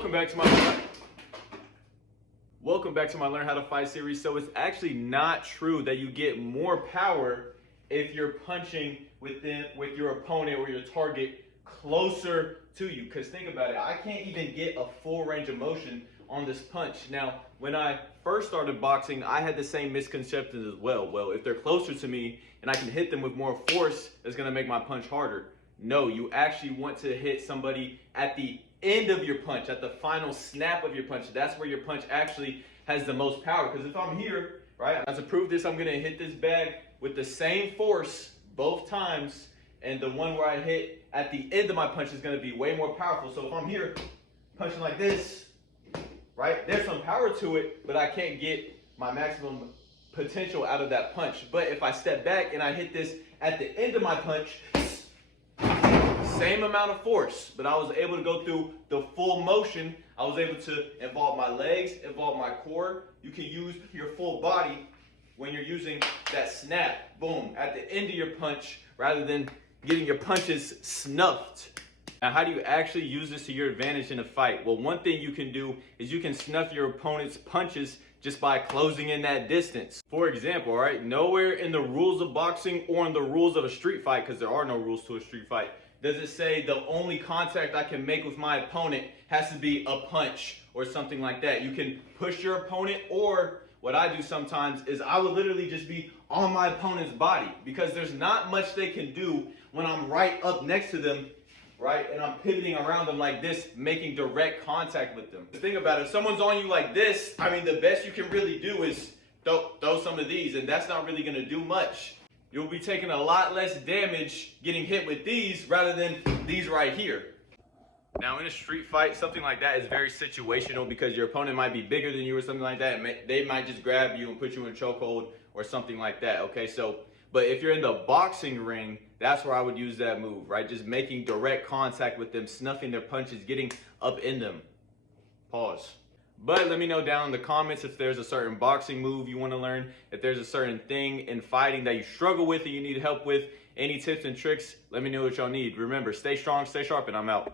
Welcome back to my Learn How to Fight series. So it's actually not true that you get more power if you're punching with your opponent or your target closer to you. Because think about it, I can't even get a full range of motion on this punch. Now, when I first started boxing, I had the same misconceptions as well. Well, if they're closer to me and I can hit them with more force, it's gonna make my punch harder. No, you actually want to hit somebody at the end of your punch, at the final snap of your punch. That's where your punch actually has the most power. Because if I'm here, right, to prove this, I'm gonna hit this bag with the same force both times, and the one where I hit at the end of my punch is gonna be way more powerful. So if I'm here punching like this, right, there's some power to it, but I can't get my maximum potential out of that punch. But if I step back and I hit this at the end of my punch, same amount of force, but I was able to go through the full motion. I was able to involve my legs, involve my core. You can use your full body when you're using that snap, boom, at the end of your punch, rather than getting your punches snuffed. Now, how do you actually use this to your advantage in a fight? Well, one thing you can do is you can snuff your opponent's punches just by closing in that distance. For example, all right, nowhere in the rules of boxing or in the rules of a street fight, because there are no rules to a street fight, does it say the only contact I can make with my opponent has to be a punch or something like that. You can push your opponent, or what I do sometimes is I would literally just be on my opponent's body, because there's not much they can do when I'm right up next to them, right? And I'm pivoting around them like this, making direct contact with them. Think about it, if someone's on you like this, I mean, the best you can really do is throw some of these, and that's not really gonna do much. You'll be taking a lot less damage getting hit with these rather than these right here. Now, in a street fight, something like that is very situational, because your opponent might be bigger than you or something like that. They might just grab you and put you in a chokehold or something like that, okay? So, but if you're in the boxing ring, that's where I would use that move, right? Just making direct contact with them, snuffing their punches, getting up in them. Pause. But let me know down in the comments if there's a certain boxing move you want to learn, if there's a certain thing in fighting that you struggle with and you need help with, any tips and tricks, let me know what y'all need. Remember, stay strong, stay sharp, and I'm out.